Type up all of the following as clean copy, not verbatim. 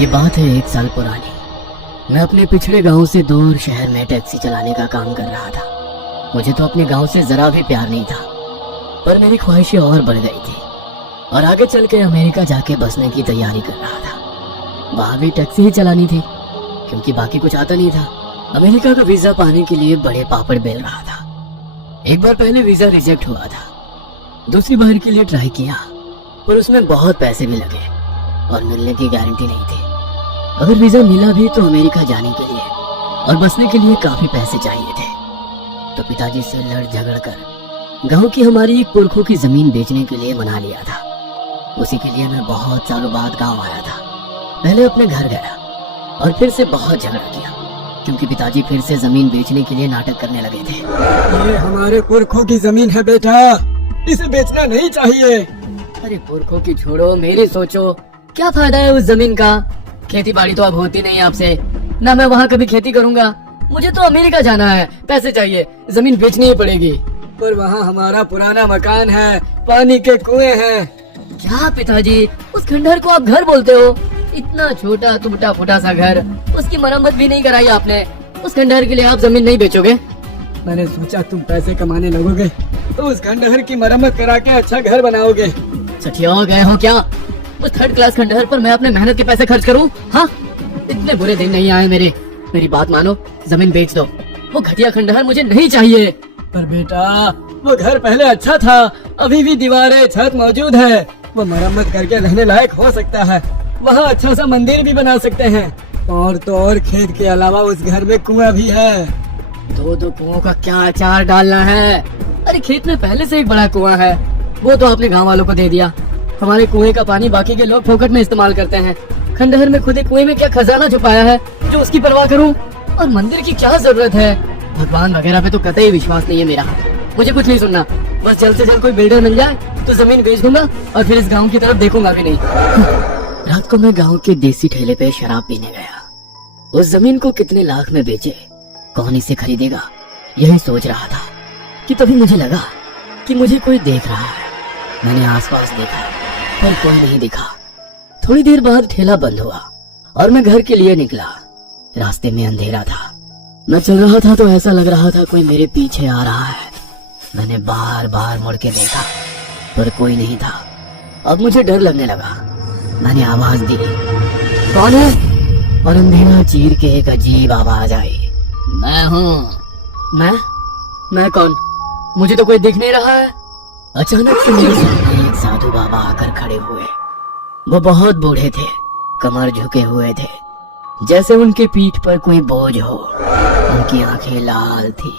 ये बात है 1 साल पुरानी। मैं अपने पिछड़े गांव से दूर शहर में टैक्सी चलाने का काम कर रहा था। मुझे तो अपने गांव से जरा भी प्यार नहीं था, पर मेरी ख्वाहिशें और बढ़ गई थी और आगे चल के अमेरिका जाके बसने की तैयारी कर रहा था। वहां भी टैक्सी ही चलानी थी क्योंकि बाकी कुछ आता नहीं था। अमेरिका का वीजा पाने के लिए बड़े पापड़ बेल रहा था। एक बार पहले वीजा रिजेक्ट हुआ था, दूसरी बार के लिए ट्राई किया, पर उसमें बहुत पैसे भी लगे और मिलने की गारंटी नहीं थी। अगर वीजा मिला भी तो अमेरिका जाने के लिए और बसने के लिए काफी पैसे चाहिए थे। तो पिताजी से लड़ झगड़ कर गांव की हमारी पुरखों की जमीन बेचने के लिए मना लिया था। उसी के लिए मैं बहुत सालों बाद गांव आया था। पहले अपने घर गया और फिर से बहुत झगड़ा किया क्योंकि पिताजी फिर से जमीन बेचने के लिए नाटक करने लगे थे। ये हमारे पुरखों की जमीन है बेटा, इसे बेचना नहीं चाहिए। अरे पुरखों की छोड़ो, मेरी सोचो। क्या फायदा है उस जमीन का? खेती बाड़ी तो अब होती नहीं है आपसे, ना मैं वहाँ कभी खेती करूँगा। मुझे तो अमेरिका जाना है, पैसे चाहिए, जमीन बेचनी ही पड़ेगी। पर वहाँ हमारा पुराना मकान है, पानी के कुएं हैं। क्या पिताजी, उस खंडहर को आप घर बोलते हो? इतना छोटा टूटा फूटा सा घर, उसकी मरम्मत भी नहीं कराई आपने। उस खंडहर के लिए आप जमीन नहीं बेचोगे? मैंने सोचा तुम पैसे कमाने लगोगे तो उस खंडहर की मरम्मत करा के अच्छा घर बनाओगे। सठिया हो गए हो क्या? उस 3rd क्लास खंडहर पर मैं अपने मेहनत के पैसे खर्च करूं? हाँ, इतने बुरे दिन नहीं आए मेरे। मेरी बात मानो, जमीन बेच दो। वो घटिया खंडहर मुझे नहीं चाहिए। पर बेटा, वो घर पहले अच्छा था, अभी भी दीवारें छत मौजूद है। वो मरम्मत करके रहने लायक हो सकता है। वहाँ अच्छा सा मंदिर भी बना सकते हैं। और तो और खेत के अलावा उस घर में कुआं भी है। 2 कुओं का क्या अचार डालना है? अरे खेत में पहले से एक बड़ा कुआं है, वो तो आपने गांव वालों को दे दिया। हमारे कुएं का पानी बाकी के लोग फोकट में इस्तेमाल करते हैं। खंडहर में खुदे कुएं में क्या खजाना छुपाया है जो उसकी परवाह करूं? और मंदिर की क्या जरूरत है? भगवान वगैरह पे तो कतई विश्वास नहीं है मेरा। मुझे कुछ नहीं सुनना, बस जल्द से जल्द कोई बिल्डर मिल जाए तो जमीन बेच दूंगा और फिर इस गाँव की तरफ देखूंगा भी नहीं। रात को मैं गाँव के देसी ठेले पे शराब पीने गया। उस जमीन को कितने लाख में बेचे, कौन इसे खरीदेगा, यही सोच रहा था कि तभी मुझे लगा कि मुझे कोई देख रहा है। मैंने आसपास देखा पर कोई नहीं दिखा। थोड़ी देर बाद ठेला बंद हुआ और मैं घर के लिए निकला। रास्ते में अंधेरा था। मैं चल रहा था तो ऐसा लग रहा था कोई मेरे पीछे आ रहा है। मैंने बार बार मुड़ के देखा पर कोई नहीं था। अब मुझे डर लगने लगा। मैंने आवाज दी, कौन है? और अंधेरा चीर के एक अजीब आवाज आई, मैं हूँ। मैं कौन? मुझे तो कोई दिख नहीं रहा है। अचानक से मेरे सामने एक साधु बाबा आकर खड़े हुए। वो बहुत बूढ़े थे, कमर झुके हुए थे, जैसे उनके पीठ पर कोई बोझ हो। उनकी आंखें लाल थी,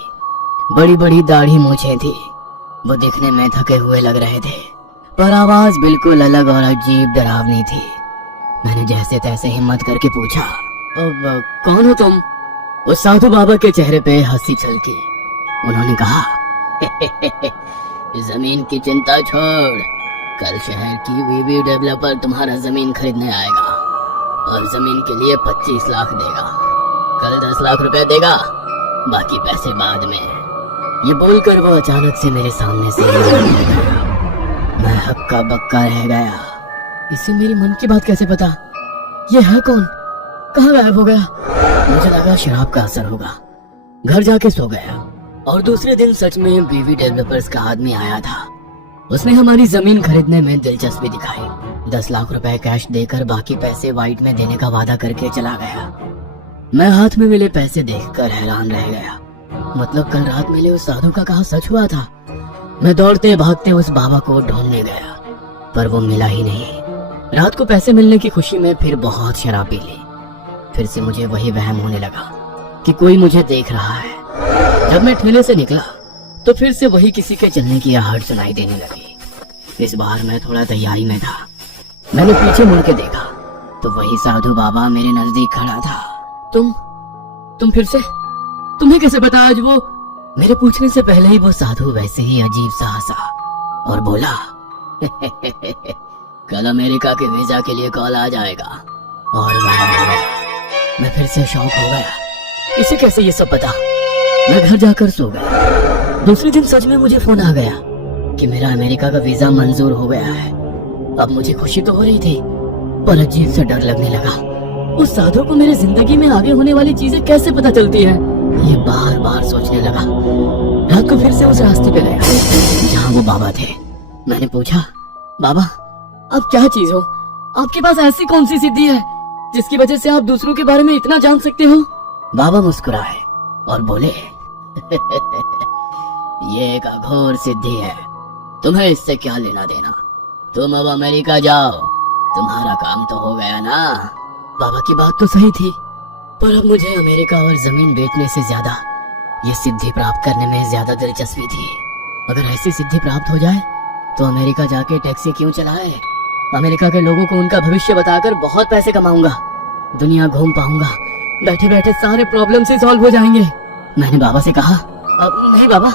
बड़ी बड़ी दाढ़ी मूछें थी। वो दिखने में थके हुए लग रहे थे, पर आवाज बिल्कुल अलग और अजीब डरावनी थी। मैंने जैसे तैसे हिम्मत करके पूछा, अब कौन हो तुम? उस साधु बाबा के चेहरे पे हंसी छलकी। उन्होंने कहा, जमीन की चिंता छोड़, कल शहर की वीवी डेवलपर तुम्हारा जमीन खरीदने आएगा और जमीन के लिए 25 लाख देगा। कल 10 लाख रुपए देगा, बाकी पैसे बाद में। ये बोलकर वो अचानक से मेरे सामने से निकल गया। मैं हक्का बक्का रह गया। इसे मेरी मन की बात कैसे पता? ये है कौन? कहाँ गायब हो गया? मुझे लगा शराब का असर होगा। घर जाके सो गया और दूसरे दिन सच में बीवी डेवलपर्स का आदमी आया था। उसने हमारी जमीन खरीदने में दिलचस्पी दिखाई। 10 लाख रुपए कैश देकर बाकी पैसे वाइट में देने का वादा करके चला गया। मैं हाथ में मिले पैसे देखकर हैरान रह गया। मतलब कल रात मिले उस साधु का कहा सच हुआ था। मैं दौड़ते भागते उस बाबा को ढूंढने गया पर वो मिला ही नहीं। रात को पैसे मिलने की खुशी में फिर बहुत शराब पी ली। फिर से मुझे वही वहम होने लगा कि कोई मुझे देख रहा है। जब मैं ठेले से निकला तो फिर से वही किसी के चलने की आहट सुनाई देने लगी। इस बार मैं थोड़ा तैयारी में था। मैंने पीछे मुड़ के देखा तो वही साधु बाबा मेरे नजदीक खड़ा था। तुम फिर से? तुम्हें कैसे पता आज वो? मेरे पूछने से पहले ही वो साधु वैसे ही अजीब सा हंसा और बोला, कल अमेरिका के वीजा के लिए कॉल आ जाएगा। और मैं फिर से शौक हो गया। इसे कैसे ये सब पता? मैं घर जाकर सो गया। दूसरे दिन सच में मुझे फोन आ गया कि मेरा अमेरिका का वीजा मंजूर हो गया है। अब मुझे खुशी तो हो रही थी पर अजीब सा डर लगने लगा। उस साधु को मेरी जिंदगी में आगे होने वाली चीजें कैसे पता चलती है? ये बार बार सोचने लगा। रात को फिर से उस रास्ते पे गया जहाँ वो बाबा थे। मैंने पूछा, बाबा आप क्या चीज हो? आपके पास ऐसी कौन सी सिद्धि है जिसकी वजह से आप दूसरों के बारे में इतना जान सकते हो? बाबा मुस्कुराए और बोले, ये एक अघोर सिद्धि है, तुम्हें इससे क्या लेना देना? तुम अब अमेरिका जाओ, तुम्हारा काम तो हो गया ना। बाबा की बात तो सही थी, पर अब मुझे अमेरिका और जमीन बेचने से ज्यादा ये सिद्धि प्राप्त करने में ज्यादा दिलचस्पी थी। अगर ऐसी सिद्धि प्राप्त हो जाए तो अमेरिका जाके टैक्सी क्यों चलाए? अमेरिका के लोगों को उनका भविष्य बताकर बहुत पैसे कमाऊंगा, दुनिया घूम पाऊंगा, बैठे बैठे सारे प्रॉब्लम से सॉल्व हो जाएंगे। मैंने बाबा से कहा, अब नहीं बाबा,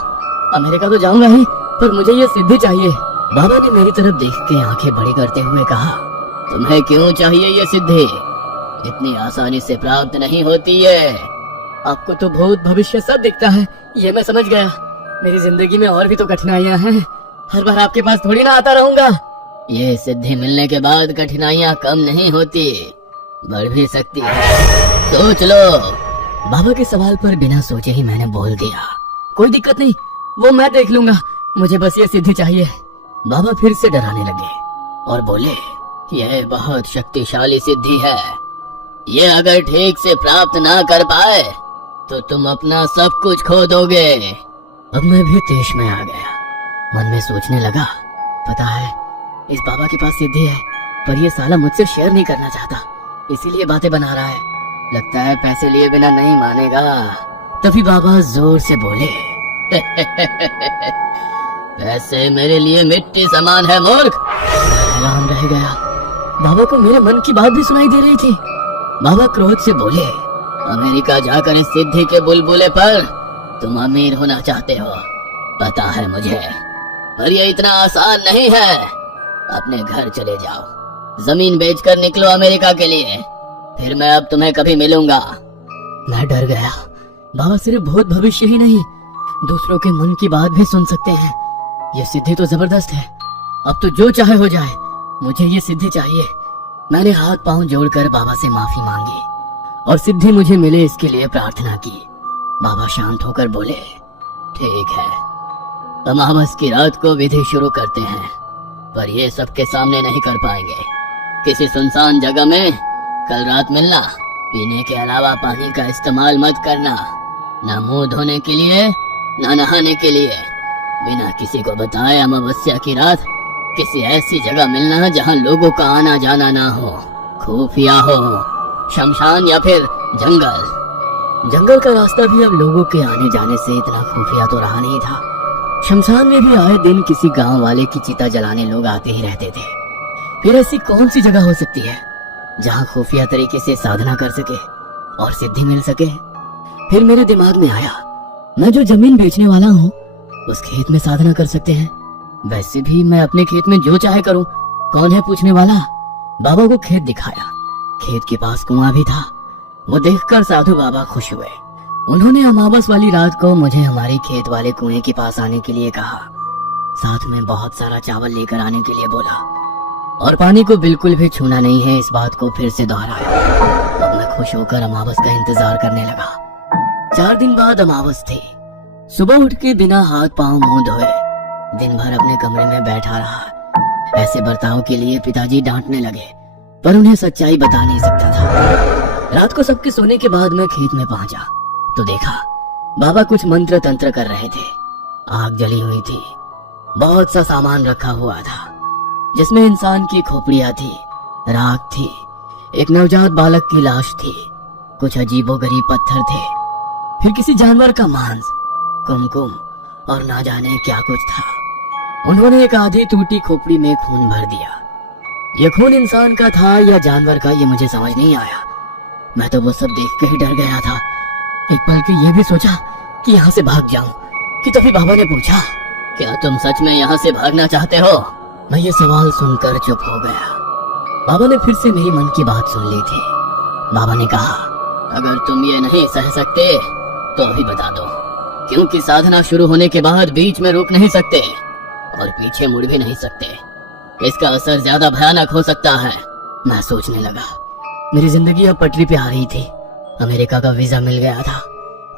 अमेरिका तो जाऊंगा ही, पर मुझे ये सिद्धि चाहिए। बाबा ने मेरी तरफ देख के आंखें बड़ी करते हुए कहा, तुम्हें क्यों चाहिए ये सिद्धि? इतनी आसानी से प्राप्त नहीं होती है। आपको तो भूत भविष्य सब दिखता है, ये मैं समझ गया। मेरी जिंदगी में और भी तो कठिनाइयां हैं, हर बार आपके पास थोड़ी ना आता रहूंगा। ये सिद्धि मिलने के बाद कठिनाइयां कम नहीं होती, बढ़ भी सकती है, सोच लो। बाबा के सवाल पर बिना सोचे ही मैंने बोल दिया, कोई दिक्कत नहीं, वो मैं देख लूंगा, मुझे बस ये सिद्धि चाहिए। बाबा फिर से डराने लगे और बोले, यह बहुत शक्तिशाली सिद्धि है, ये अगर ठीक से प्राप्त ना कर पाए तो तुम अपना सब कुछ खो दोगे। अब मैं भी देश में आ गया। मन में सोचने लगा, पता है इस बाबा के पास सिद्धि है, पर ये साला मुझसे शेयर नहीं करना चाहता, इसीलिए बातें बना रहा है। लगता है पैसे लिए बिना नहीं मानेगा। तभी बाबा जोर से बोले, पैसे मेरे लिए मिट्टी समान है मूर्ख। हैरान रह गया, बाबा को मेरे मन की बात भी सुनाई दे रही थी। बाबा क्रोध से बोले, अमेरिका जाकर इस सिद्धि के बुलबुले पर तुम अमीर होना चाहते हो, पता है मुझे, पर ये इतना आसान नहीं है। अपने घर चले जाओ, जमीन बेचकर निकलो अमेरिका के लिए, फिर मैं अब तुम्हें कभी मिलूंगा। मैं डर गया। बाबा सिर्फ भूत भविष्य ही नहीं, दूसरों के मन की बात भी सुन सकते हैं। ये सिद्धि तो जबरदस्त है, अब तो जो चाहे हो जाए, मुझे ये सिद्धि चाहिए। मैंने हाथ पांव जोड़कर बाबा से माफी मांगी और सिद्धि मुझे मिले इसके लिए प्रार्थना की। बाबा शांत होकर बोले, ठीक है, अमावस की रात को विधि शुरू करते हैं, पर ये सबके सामने नहीं कर पाएंगे। किसी सुनसान जगह में कल रात मिलना, पीने के अलावा पानी का इस्तेमाल मत करना, ना मुंह धोने के लिए ना नहाने के लिए। बिना किसी को बताए अमावस्या की रात किसी ऐसी जगह मिलना जहां लोगों का आना जाना ना हो, खुफिया हो, शमशान या फिर जंगल। जंगल का रास्ता भी अब लोगों के आने जाने से इतना खुफिया तो रहा नहीं था। शमशान में भी आए दिन किसी गांव वाले की चिता जलाने लोग आते ही रहते थे। फिर ऐसी कौन सी जगह हो सकती है जहां खुफिया तरीके से साधना कर सके और सिद्धि मिल सके? फिर मेरे दिमाग में आया, मैं जो जमीन बेचने वाला हूँ उस खेत में साधना कर सकते हैं। वैसे भी मैं अपने खेत में जो चाहे करूं, कौन है पूछने वाला। बाबा को खेत दिखाया, खेत के पास कुआं भी था। वो देखकर साधु बाबा खुश हुए। उन्होंने अमावस वाली रात को मुझे हमारे खेत वाले कुएं के पास आने के लिए कहा, साथ में बहुत सारा चावल लेकर आने के लिए बोला, और पानी को बिल्कुल भी छूना नहीं है, इस बात को फिर से दोहराया। अब मैं खुश होकर अमावस का इंतजार करने लगा। 4 दिन बाद अमावस थी। सुबह उठ के बिना हाथ पांव मुंह धोए दिन भर अपने कमरे में बैठा रहा। ऐसे बर्ताव के लिए पिताजी डांटने लगे, पर उन्हें सच्चाई बता नहीं सकता था। रात को सबके सोने के बाद मैं खेत में पहुंचा तो देखा बाबा कुछ मंत्र तंत्र कर रहे थे। आग जली हुई थी, बहुत सा सामान रखा हुआ था, जिसमें इंसान की खोपड़ियां थी, राख थी, एक नवजात बालक की लाश थी, कुछ अजीबोगरीब पत्थर थे, फिर किसी जानवर का मांस, कुमकुम और ना जाने क्या कुछ था। उन्होंने एक आधी टूटी खोपड़ी में खून भर दिया। ये खून इंसान का था या जानवर का, ये मुझे समझ नहीं आया। मैं तो वो सब देख के ही डर गया था। एक पल के ये भी सोचा कि यहाँ से भाग जाऊं, कि तभी बाबा ने पूछा, क्या तुम सच में यहाँ से भागना चाहते हो? मैं ये सवाल सुनकर चुप हो गया। बाबा ने फिर से मेरी मन की बात सुन ली थी। बाबा ने कहा, अगर तुम ये नहीं सह सकते तो अभी बता दो, क्योंकि साधना शुरू होने के बाद बीच में रुक नहीं सकते और पीछे मुड़ भी नहीं सकते। इसका असर ज्यादा भयानक हो सकता है। मैं सोचने लगा, मेरी जिंदगी अब पटरी पे आ रही थी। अमेरिका का वीजा मिल गया था,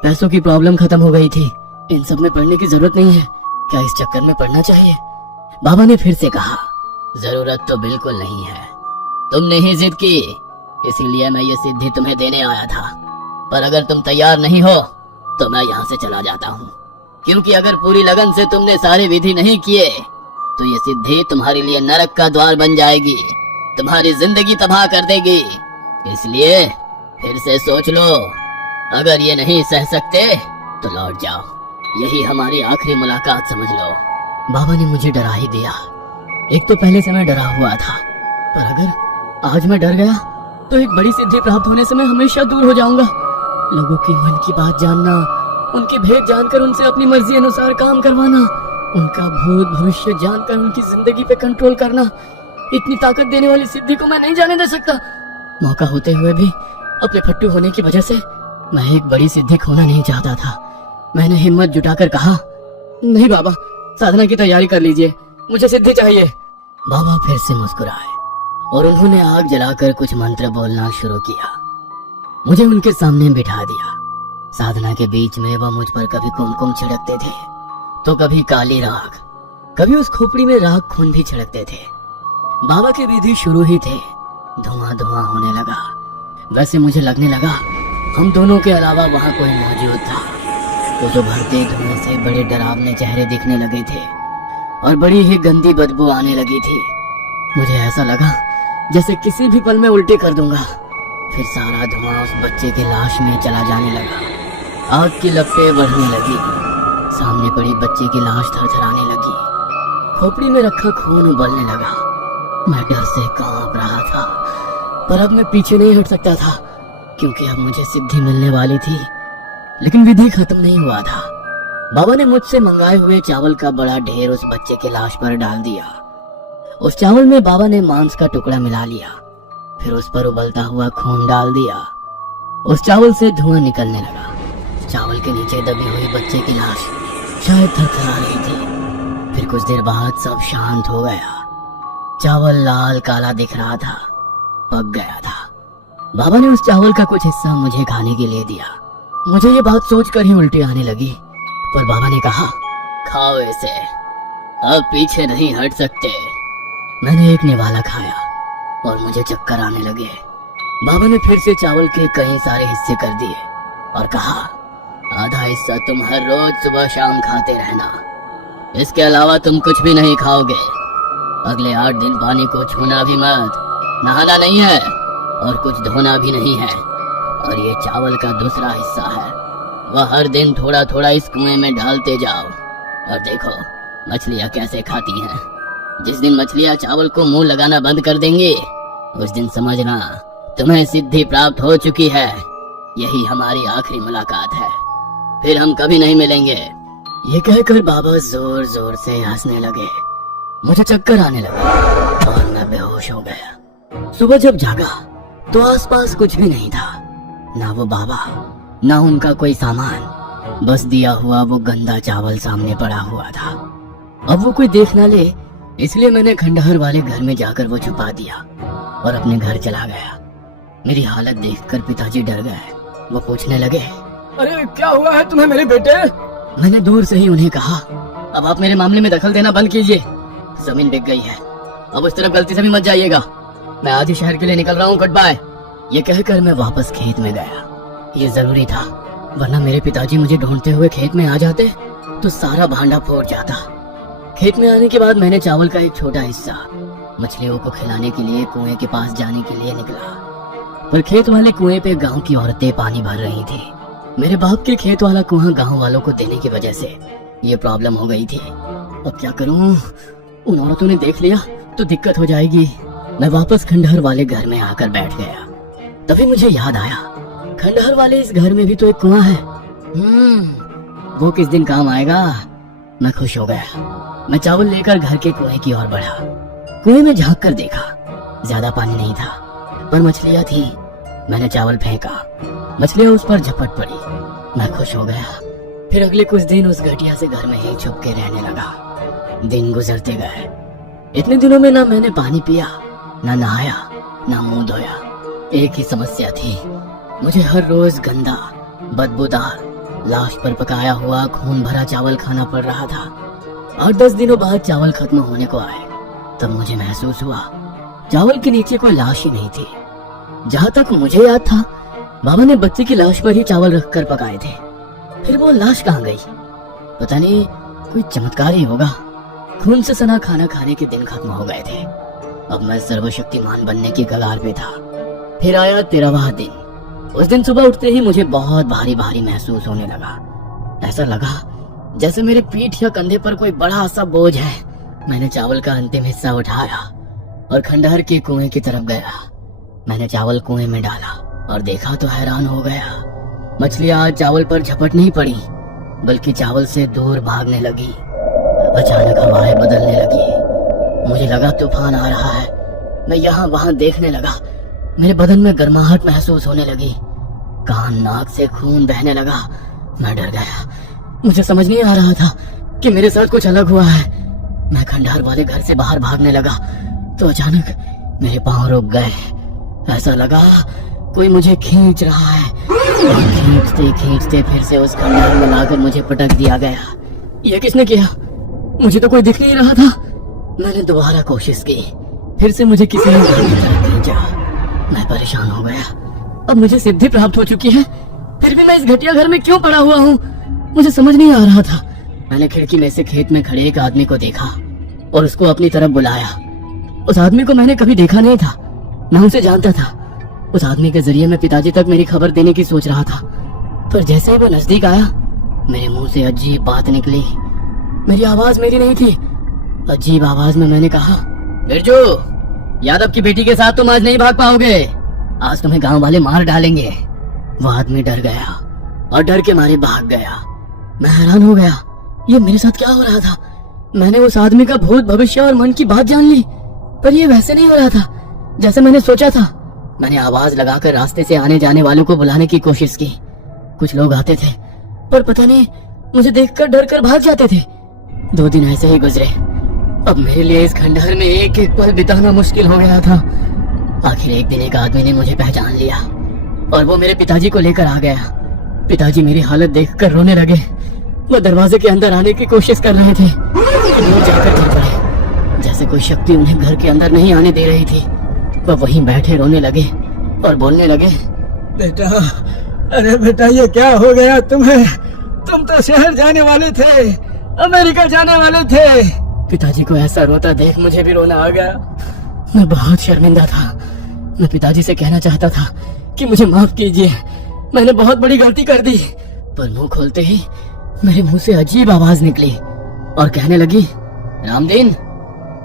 पैसों की प्रॉब्लम खत्म हो गई थी। इन सब में पढ़ने की जरूरत नहीं है, क्या इस चक्कर में पढ़ना चाहिए? बाबा ने फिर से कहा, जरूरत तो बिल्कुल नहीं है, तुमने ही जिद की, इसीलिए मैं ये सिद्धि तुम्हें देने आया था। पर अगर तुम तैयार नहीं हो तो मैं यहाँ से चला जाता हूँ, क्योंकि अगर पूरी लगन से तुमने सारे विधि नहीं किए तो ये सिद्धि तुम्हारे लिए नरक का द्वार बन जाएगी, तुम्हारी जिंदगी तबाह कर देगी। इसलिए फिर से सोच लो, अगर ये नहीं सह सकते तो लौट जाओ, यही हमारी आखिरी मुलाकात समझ लो। बाबा ने मुझे डरा ही दिया। एक तो पहले से मैं डरा हुआ था, पर अगर आज मैं डर गया तो एक बड़ी सिद्धि प्राप्त होने से मैं हमेशा दूर हो जाऊंगा। लोगों की मन की बात जानना, उनके भेद जानकर उनसे अपनी मर्जी अनुसार काम करवाना, उनका भूत भविष्य जानकर उनकी जिंदगी पे कंट्रोल करना, इतनी ताकत देने वाली सिद्धि को मैं नहीं जाने दे सकता। मौका होते हुए भी अपने फट्टू होने की वजह से मैं एक बड़ी सिद्धि खोना नहीं चाहता था। मैंने हिम्मत जुटाकर कहा, नहीं बाबा, साधना की तैयारी कर लीजिए, मुझे सिद्धि चाहिए। बाबा फिर से मुस्कुराए और उन्होंने आग जलाकर कुछ मंत्र बोलना शुरू किया। मुझे उनके सामने बिठा दिया। साधना के बीच में वह मुझ पर कभी कुमकुम छिड़कते थे तो कभी काली राख, कभी उस खोपड़ी में राख खून भी छिड़कते थे। बाबा के विधि शुरू ही थे, धुआं धुआं होने लगा। वैसे मुझे लगने लगा हम दोनों के अलावा वहां कोई मौजूद था। उस उभरते धुएं से बड़े डरावने चेहरे दिखने लगे थे और बड़ी ही गंदी बदबू आने लगी थी। मुझे ऐसा लगा जैसे किसी भी पल में उल्टी कर दूंगा। फिर सारा धुआं उस बच्चे की लाश में चला जाने लगा। आग की लपटें बढ़ने लगी। सामने पड़ी बच्चे की लाश थरथराने लगी। खोपड़ी में रखा खून उबलने लगा। मैं डर से कांप रहा था, पर अब मैं पीछे नहीं हट सकता था, क्योंकि अब मुझे सिद्धि मिलने वाली थी। लेकिन विधि खत्म नहीं हुआ था। बाबा ने मुझसे मंगाए हुए चावल का बड़ा ढेर उस बच्चे की लाश पर डाल दिया। उस चावल में बाबा ने मांस का टुकड़ा मिला लिया, फिर उस पर उबलता हुआ खून डाल दिया। उस चावल से धुआं निकलने लगा। चावल के नीचे दबी हुई बच्चे की लाश शायद थरथरा रही थी। फिर कुछ देर बाद सब शांत हो गया। चावल लाल काला दिख रहा था, पक गया था। बाबा ने उस चावल का कुछ हिस्सा मुझे खाने के लिए दिया। मुझे ये बात सोचकर ही उल्टी आने लगी, पर बाबा ने कहा, खाओ इसे, अब पीछे नहीं हट सकते। मैंने एक निवाला खाया और मुझे चक्कर आने लगे। बाबा ने फिर से चावल के कई सारे हिस्से कर दिए और कहा, आधा हिस्सा तुम हर रोज सुबह शाम खाते रहना, इसके अलावा तुम कुछ भी नहीं खाओगे। अगले 8 दिन पानी को छूना भी मत, नहाना नहीं है और कुछ धोना भी नहीं है। और ये चावल का दूसरा हिस्सा है, वह हर दिन थोड़ा थोड़ा इस कुएं में डालते जाओ। और देखो मछलियाँ कैसे खाती हैं। जिस दिन मछलियाँ चावल को मुंह लगाना बंद कर देंगी, उस दिन समझना तुम्हें सिद्धि प्राप्त हो चुकी है। यही हमारी आखिरी मुलाकात है, फिर हम कभी नहीं मिलेंगे। ये कहकर बाबा जोर जोर से हंसने लगे। मुझे चक्कर आने लगा और मैं बेहोश हो गया। सुबह जब जागा तो आसपास कुछ भी नहीं था, ना वो बाबा, ना उनका कोई सामान, बस दिया हुआ वो गंदा चावल सामने पड़ा हुआ था। अब वो कोई देख ना ले, इसलिए मैंने खंडहर वाले घर में जाकर वो छुपा दिया और अपने घर चला गया। मेरी हालत देखकर पिताजी डर गए। वो पूछने लगे, अरे क्या हुआ है तुम्हें मेरे बेटे? मैंने दूर से ही उन्हें कहा, अब आप मेरे मामले में दखल देना बंद कीजिए। जमीन बिक गई है, अब उस तरफ गलती से भी मत जाइएगा। मैं आज ही शहर के लिए निकल रहा हूँ, गुड बाय। ये कहकर मैं वापस खेत में गया। ये जरूरी था, वरना मेरे पिताजी मुझे ढूंढते हुए खेत में आ जाते तो सारा भांडा फोड़ जाता। खेत में आने के बाद मैंने चावल का एक छोटा हिस्सा मछलियों को खिलाने के लिए कुएं के पास जाने के लिए निकला, पर खेत वाले कुएं पे गांव की औरतें पानी भर रही थी। मेरे बाप के खेत वाला कुआं गांव वालों को देने की वजह से ये प्रॉब्लम हो गई थी। अब क्या करूं? उन औरतों ने देख लिया तो दिक्कत हो जाएगी। मैं वापस खंडहर वाले घर में आकर बैठ गया। तभी मुझे याद आया, खंडहर वाले इस घर में भी तो एक कुआं है। वो किस दिन काम आएगा। मैं खुश हो गया। मैं चावल लेकर घर के कुएं की ओर बढ़ा। कुएं में झांक कर देखा, ज्यादा पानी नहीं था, पर मछलियां थी। मैंने चावल फेंका, मछलियां उस पर झपट पड़ी। मैं खुश हो गया। फिर अगले कुछ दिन उस घटिया से घर में ही छुप के रहने लगा। दिन गुजरते गए। इतने दिनों में ना मैंने पानी पिया, ना नहाया, ना मुंह धोया। एक ही समस्या थी, मुझे हर रोज गंदा, बदबूदार, लाश पर पकाया हुआ खून भरा चावल खाना पड़ रहा था। 8-10 दिनों बाद चावल खत्म होने को आए, तब मुझे महसूस हुआ चावल के नीचे कोई लाश ही नहीं थी। जहाँ तक मुझे याद था, बाबा ने बच्चे की लाश पर ही चावल रखकर पकाए थे। फिर वो लाश कहाँ गई? पता नहीं, कोई चमत्कार ही होगा। खून से सना खाना खाने के दिन खत्म हो गए थे। अब मैं सर्वशक्तिमान बनने की कगार पे था। फिर आया 13वां दिन। उस दिन सुबह उठते ही मुझे बहुत भारी भारी महसूस होने लगा। ऐसा लगा जैसे मेरे पीठ या कंधे पर कोई बड़ा सा बोझ है। मैंने चावल का अंतिम हिस्सा उठाया और खंडहर के कुएं की तरफ गया। मैंने चावल कुएं में डाला और देखा तो हैरान हो गया। मछलियां चावल पर झपट नहीं पड़ी, बल्कि चावल से दूर भागने लगी। अचानक हवाएं बदलने लगी। मुझे लगा तूफान आ रहा है। मैं यहाँ वहां देखने लगा। मेरे बदन में गर्माहट महसूस होने लगी। कान नाक से खून बहने लगा। मैं डर गया। मुझे समझ नहीं आ रहा था कि मेरे साथ कुछ अलग हुआ है। मैं खंडहर वाले घर से बाहर भागने लगा तो अचानक मेरे पांव रुक गए। ऐसा लगा कोई मुझे खींच रहा है। खींचते खींचते फिर से उस खंडहर में लाकर मुझे पटक दिया गया। यह किसने किया? मुझे तो कोई दिख नहीं रहा था। मैंने दोबारा कोशिश की। फिर से मुझे किसी ने घर की तरफ खींचा। मैं परेशान हो गया। अब मुझे सिद्धि प्राप्त हो चुकी है, फिर भी मैं इस घटिया घर में क्यों पड़ा हुआ हूँ? मुझे समझ नहीं आ रहा था। मैंने खिड़की में से खेत में खड़े एक आदमी को देखा और उसको अपनी तरफ बुलाया। उस आदमी को मैंने कभी देखा नहीं था, मैं उसे जानता था। उस आदमी के जरिए मैं पिताजी तक मेरी खबर देने की सोच रहा था, पर जैसे ही वो नजदीक आया, मेरे मुंह से अजीब बात निकली। मेरी आवाज मेरी नहीं थी। अजीब आवाज में मैंने कहा, बिरजू, यादव की बेटी के साथ तुम आज नहीं भाग पाओगे। आज तुम्हें गांव वाले मार डालेंगे। वो आदमी डर गया और डर के मारे भाग गया। मैं हैरान हो गया, ये मेरे साथ क्या हो रहा था? मैंने उस आदमी का भूत, भविष्य और मन की बात जान ली, पर ये वैसे नहीं हो रहा था जैसे मैंने सोचा था। मैंने आवाज लगाकर रास्ते से आने जाने वालों को बुलाने की कोशिश की। कुछ लोग आते थे, पर पता नहीं मुझे देखकर डर कर भाग जाते थे। 2 दिन ऐसे ही गुजरे। अब मेरे लिए इस खंडहर में एक एक पल बिताना मुश्किल हो गया था। आखिर एक दिन एक आदमी ने मुझे पहचान लिया और वो मेरे पिताजी को लेकर आ गया। पिताजी मेरी हालत देखकर रोने लगे। वो दरवाजे के अंदर आने की कोशिश कर रहे थे, दूर जाकर गिर पड़े। जैसे कोई शक्ति उन्हें घर के अंदर नहीं आने दे रही थी। वो वहीं बैठे रोने लगे और बोलने लगे, बेटा, अरे बेटा, ये क्या हो गया तुम्हें? तुम तो शहर जाने वाले थे, अमेरिका जाने वाले थे। पिताजी को ऐसा रोता देख मुझे भी रोना आ गया। मैं बहुत शर्मिंदा था। मैं पिताजी से कहना चाहता था कि मुझे माफ कीजिए, मैंने बहुत बड़ी गलती कर दी, पर मुंह खोलते ही मेरे मुंह से अजीब आवाज निकली और कहने लगी, रामदीन,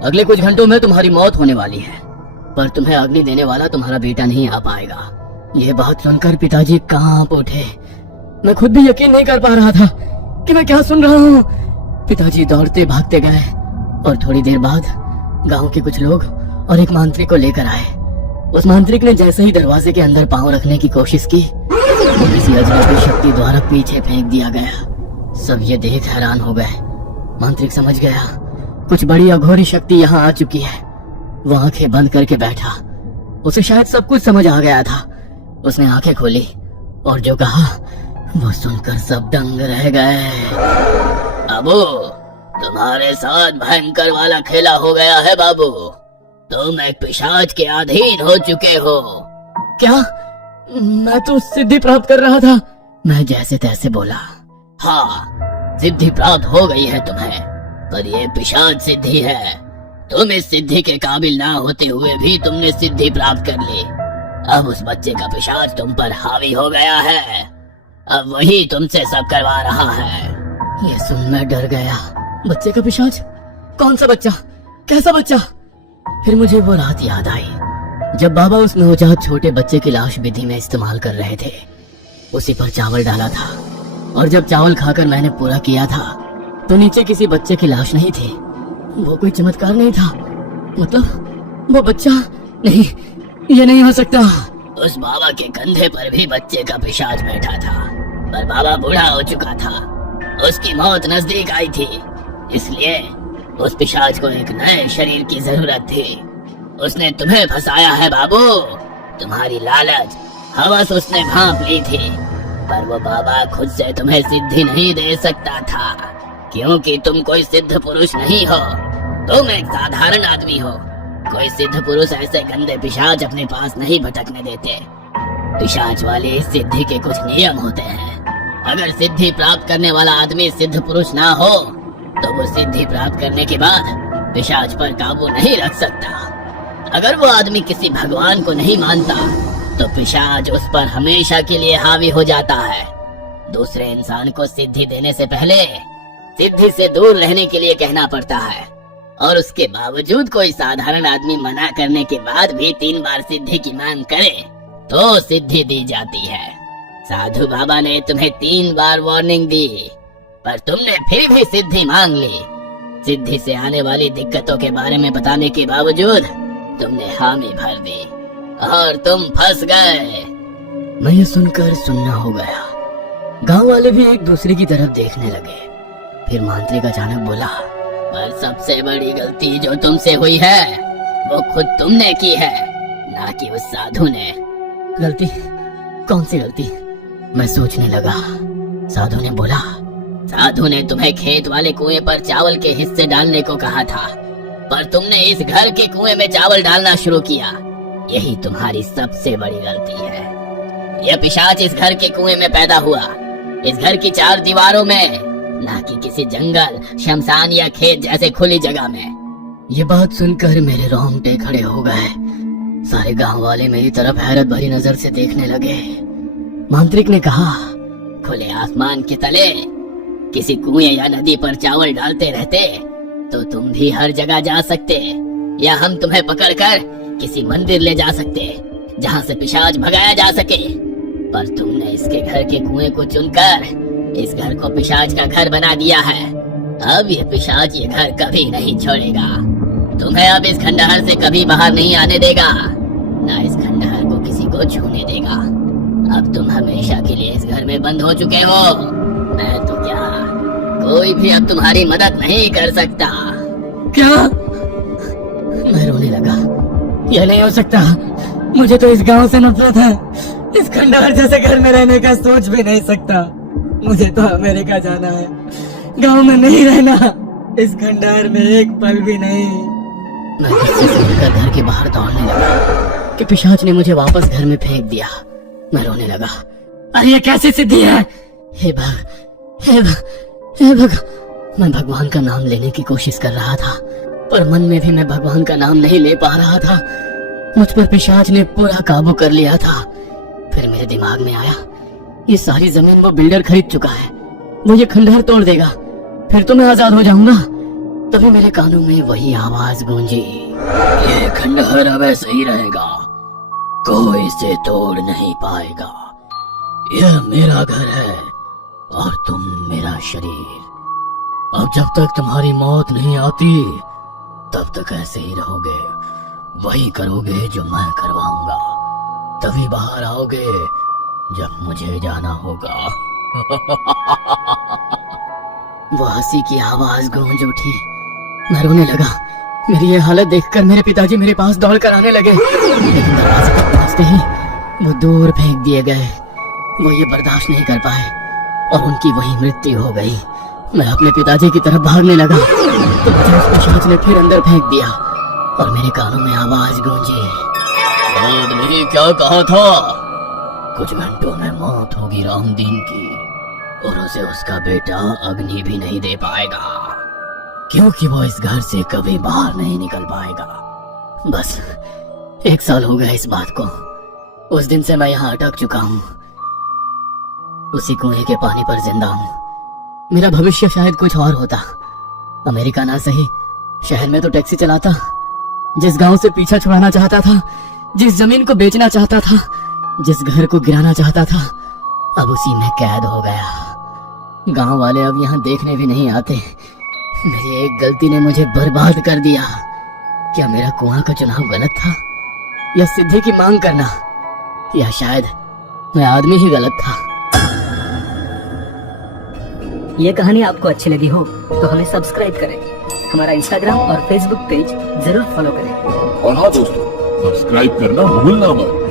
अगले कुछ घंटों में तुम्हारी मौत होने वाली है, पर तुम्हें अग्नि देने वाला तुम्हारा बेटा नहीं आ पाएगा। ये बात सुनकर पिताजी कांप उठे। मैं खुद भी यकीन नहीं कर पा रहा था कि मैं क्या सुन रहा हूँ। पिताजी दौड़ते भागते गए और थोड़ी देर बाद गांव के कुछ लोग और एक मांत्रिक को लेकर आए। उस मांत्रिक ने जैसे ही दरवाजे के अंदर पांव रखने की कोशिश की, वो किसी अजनबी शक्ति द्वारा पीछे फेंक दिया गया। सब ये देख हैरान हो गए। मांत्रिक समझ गया कुछ बड़ी अघोरी शक्ति यहाँ आ चुकी है। वो आंखें बंद करके बैठा। उसे शायद सब कुछ समझ आ गया था। उसने आंखें खोली और जो कहा वो सुनकर सब दंग रह गए। बाबू, तुम्हारे साथ भयंकर वाला खेला हो गया है बाबू। तुम एक पिशाच के अधीन हो चुके हो। क्या? मैं तो सिद्धि प्राप्त कर रहा था। मैं जैसे तैसे बोला, हाँ, सिद्धि प्राप्त हो गई है तुम्हें, पर ये पिशाच सिद्धि है। तुम इस सिद्धि के काबिल ना होते हुए भी तुमने सिद्धि प्राप्त कर ली। अब उस बच्चे का पिशाच तुम पर हावी हो गया है। अब वही तुमसे सब करवा रहा है। ये सुन मैं डर गया। बच्चे का पिशाच? कौन सा बच्चा? कैसा बच्चा? फिर मुझे वो रात याद आई जब बाबा उस नवजात छोटे बच्चे की लाश विधि में इस्तेमाल कर रहे थे। उसी पर चावल डाला था और जब चावल खाकर मैंने पूरा किया था तो नीचे किसी बच्चे की लाश नहीं थी। वो कोई चमत्कार नहीं था। मतलब वो बच्चा नहीं, ये नहीं हो सकता। उस बाबा के कंधे पर भी बच्चे का पिशाच बैठा था, पर बाबा बूढ़ा हो चुका था। उसकी मौत नजदीक आई थी, इसलिए उस पिशाच को एक नए शरीर की जरूरत थी। उसने तुम्हें फंसाया है बाबू। तुम्हारी लालच, हवस उसने भांप ली थी, पर वो बाबा खुद से तुम्हें सिद्धि नहीं दे सकता था, क्योंकि तुम कोई सिद्ध पुरुष नहीं हो, तुम एक साधारण आदमी हो। कोई सिद्ध पुरुष ऐसे गंदे पिशाच अपने पास नहीं भटकने देते। पिशाच वाली सिद्धि के कुछ नियम होते हैं। अगर सिद्धि प्राप्त करने वाला आदमी सिद्ध पुरुष ना हो तो वो सिद्धि प्राप्त करने के बाद पिशाच पर काबू नहीं रख सकता। अगर वो आदमी किसी भगवान को नहीं मानता तो पिशाच उस पर हमेशा के लिए हावी हो जाता है। दूसरे इंसान को सिद्धि देने से पहले सिद्धि से दूर रहने के लिए कहना पड़ता है, और उसके बावजूद कोई साधारण आदमी मना करने के बाद भी 3 बार सिद्धि की मांग करे तो सिद्धि दी जाती है। साधु बाबा ने तुम्हें 3 बार वार्निंग दी, पर तुमने फिर भी सिद्धि मांग ली। सिद्धि से आने वाली दिक्कतों के बारे में बताने के बावजूद तुमने हामी भर दी और तुम फंस गए। मैं ये सुनकर सुनना हो गया। गांव वाले भी एक दूसरे की तरफ देखने लगे। फिर मांत्रिक अचानक बोला, पर सबसे बड़ी गलती जो तुमसे हुई है वो खुद तुमने की है, ना कि उस साधु ने। गलती? कौन सी गलती? मैं सोचने लगा। साधु ने बोला, साधु ने तुम्हें खेत वाले कुएं पर चावल के हिस्से डालने को कहा था, पर तुमने इस घर के कुएं में चावल डालना शुरू किया। यही तुम्हारी सबसे बड़ी गलती है। यह पिशाच इस घर के कुएं में पैदा हुआ, इस घर की 4 दीवारों में, ना कि किसी जंगल, शमशान या खेत जैसे खुली जगह में। ये बात सुनकर मेरे रोंगटे खड़े हो गए। सारे गांव वाले मेरी तरफ हैरत भरी नजर से देखने लगे। मांत्रिक ने कहा, खुले आसमान के तले किसी कुएं या नदी पर चावल डालते रहते तो तुम भी हर जगह जा सकते, या हम तुम्हें पकड़कर किसी मंदिर ले जा सकते जहां से पिशाच भगाया जा सके। पर तुमने इसके घर के कुएं को चुनकर इस घर को पिशाच का घर बना दिया है। अब ये पिशाच ये घर कभी नहीं छोड़ेगा। तुम्हें अब इस खंडहर से कभी बाहर नहीं आने देगा, ना इस खंडहर को किसी को छूने देगा। अब तुम हमेशा के लिए इस घर में बंद हो चुके हो। मैं तो क्या, कोई भी अब तुम्हारी मदद नहीं कर सकता। क्या? मैं रोने लगा। यह नहीं हो सकता। मुझे तो इस गांव से नफरत है। इस खंडहर जैसे घर में रहने का सोच भी नहीं सकता। मुझे तो अमेरिका जाना है, गांव में नहीं रहना, इस खंडहर में एक पल भी नहीं। मैं गुस्से से उठकर घर के बाहर दौड़ने लगा कि पिशाच ने मुझे वापस घर में फेंक दिया। मैं रोने लगा, अरे ये कैसी सिद्धि है? हे भग, मैं भगवान का नाम लेने की कोशिश कर रहा था, पर मन में भी मैं भगवान का नाम नहीं ले पा रहा था। मुझ पर पिशाच ने पूरा काबू कर लिया था। फिर मेरे दिमाग में आया, ये सारी जमीन वो बिल्डर खरीद चुका है, वो ये खंडहर तोड़ देगा, फिर तो मैं आजाद हो जाऊंगा। तभी मेरे कानों में वही आवाज गूंजी, ये खंडहर अब ऐसे ही रहेगा, कोई इसे तोड़ नहीं पाएगा। यह मेरा घर है और तुम मेरा शरीर। अब जब तक तुम्हारी मौत नहीं आती तब तक ऐसे ही रहोगे, वही करोगे जो मैं करवाऊंगा। तभी बाहर आओगे जब मुझे जाना होगा। वो हंसी की आवाज गूंज उठी। मैं रोने लगा। मेरी ये हालत देखकर मेरे पिताजी मेरे पास दौड़ कर आने लगे, लेकिन दरवाजे तक पहुंचते ही वो दूर फेंक दिए गए। वो ये बर्दाश्त नहीं कर पाए और उनकी वही मृत्यु हो गई। मैं अपने पिताजी की तरफ भागने लगा तो मुझे उस पिशाच ने फिर अंदर फेंक दिया और मेरे कानों में आवाज गूंजी, आदमी क्या कहा था? कुछ घंटों में मौत होगी रामदीन की, और उसे उसका बेटा अग्नि भी नहीं दे पाएगा, क्योंकि वो इस घर से कभी बाहर नहीं निकल पाएगा। बस 1 साल हो गया इस बात को। उस दिन से मैं यहाँ अटक चुका हूँ, उसी कुएं के पानी पर जिंदा हूँ। मेरा भविष्य शायद कुछ और होता। अमेरिका ना सही, शहर में तो टैक्सी चलाता। जिस गांव से पीछा छुड़ाना चाहता था, जिस जमीन को बेचना चाहता था, जिस घर को गिराना चाहता था, अब उसी में कैद हो गया। गांव वाले अब यहाँ देखने भी नहीं आते। मेरी एक गलती ने मुझे बर्बाद कर दिया। क्या मेरा कुआं का चुनाव गलत था, या सिद्धि की मांग करना, या शायद मैं आदमी ही गलत था? ये कहानी आपको अच्छी लगी हो तो हमें सब्सक्राइब करें, हमारा इंस्टाग्राम और फेसबुक पेज जरूर फॉलो करें। और हाँ दोस्तों, सब्सक्राइब करना भूलना मत।